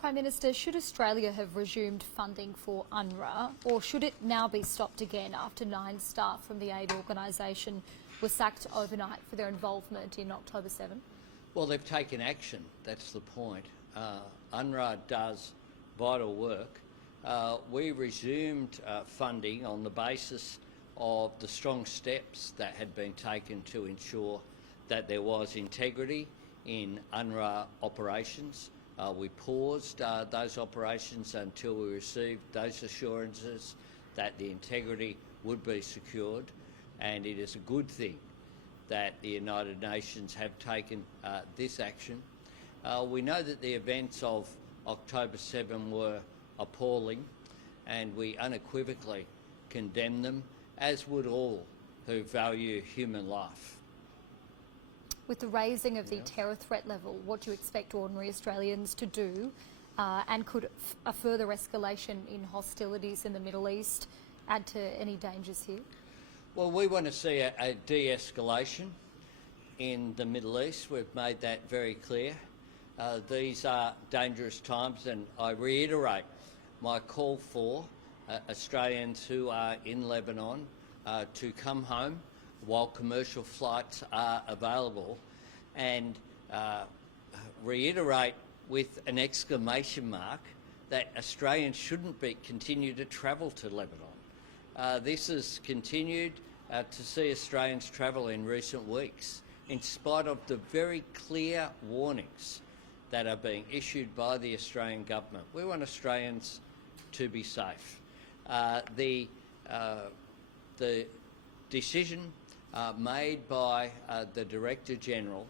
Prime Minister, should Australia have resumed funding for UNRWA, or should it now be stopped again after 9 staff from the aid organisation were sacked overnight for their involvement in October 7? Well, they've taken action. That's the point. UNRWA does vital work. We resumed funding on the basis of the strong steps that had been taken to ensure that there was integrity in UNRWA operations. We paused those operations until we received those assurances that the integrity would be secured, and it is a good thing that the United Nations have taken this action. We know that the events of October 7 were appalling, and we unequivocally condemn them, as would all who value human life. With the raising of the terror threat level, what do you expect ordinary Australians to do? And could a further escalation in hostilities in the Middle East add to any dangers here? Well, we want to see a de-escalation in the Middle East. We've made that very clear. These are dangerous times, and I reiterate my call for Australians who are in Lebanon to come home while commercial flights are available, and reiterate with an exclamation mark that Australians shouldn't continue to travel to Lebanon. This has continued to see Australians travel in recent weeks, in spite of the very clear warnings that are being issued by the Australian government. We want Australians to be safe. The decision made by the Director General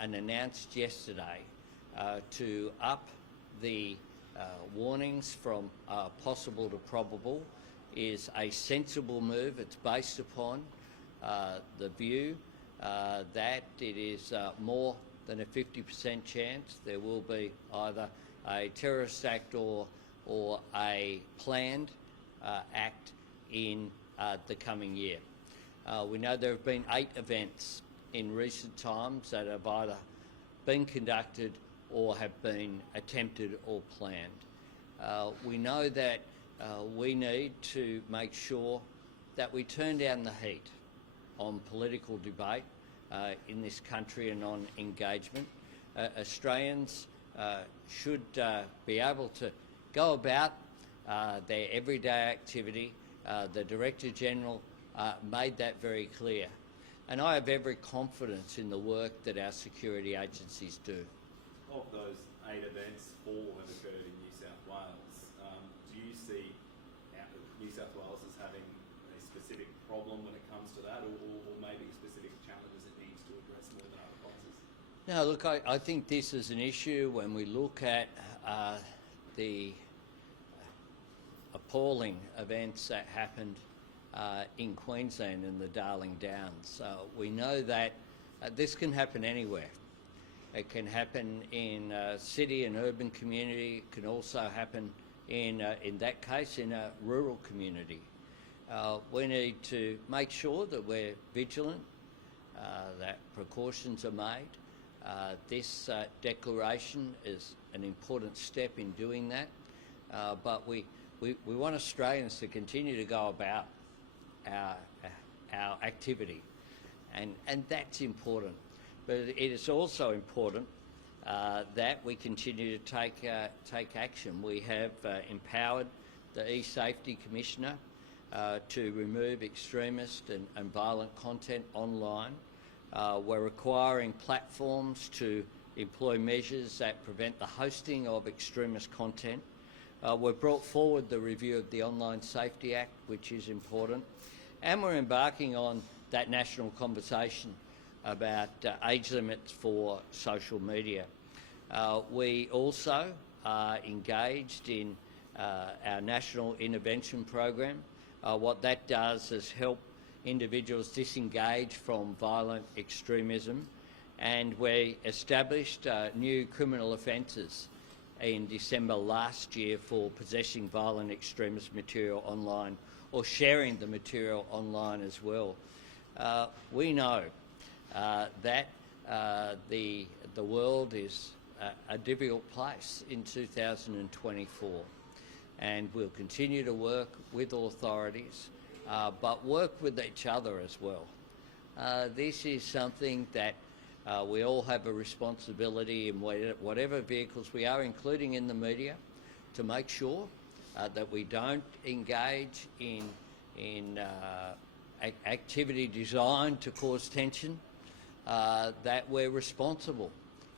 and announced yesterday to up the warnings from possible to probable is a sensible move. It's based upon the view that it is more than a 50% chance there will be either a terrorist act or a planned act in the coming year. We know there have been 8 events in recent times that have either been conducted or have been attempted or planned. We know that we need to make sure that we turn down the heat on political debate in this country and on engagement. Australians should be able to go about their everyday activity. The Director General made that very clear, and I have every confidence in the work that our security agencies do. Of those 8 events, 4 have occurred in New South Wales. Do you see New South Wales as having a specific problem when it comes to that, or maybe specific challenges it needs to address more than other provinces? No, look, I think this is an issue when we look at the appalling events that happened in Queensland in the Darling Downs. We know that this can happen anywhere. It can happen in a city and urban community. It can also happen in that case, in a rural community. We need to make sure that we're vigilant, that precautions are made. This declaration is an important step in doing that, but we want Australians to continue to go about our activity, and that's important. But it is also important that we continue to take action. We have empowered the E-Safety Commissioner to remove extremist and violent content online. We're requiring platforms to employ measures that prevent the hosting of extremist content. We've brought forward the review of the Online Safety Act, which is important, and we're embarking on that national conversation about age limits for social media. We also are engaged in our national intervention program. What that does is help individuals disengage from violent extremism, and we established new criminal offences in December last year for possessing violent extremist material online or sharing the material online as well. We know that the world is a difficult place in 2024, and we'll continue to work with authorities, but work with each other as well. This is something that we all have a responsibility in whatever vehicles we are, including in the media, to make sure that we don't engage in activity designed to cause tension, that we're responsible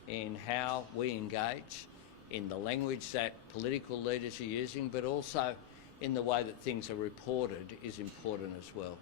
in how we engage, in the language that political leaders are using, but also in the way that things are reported is important as well.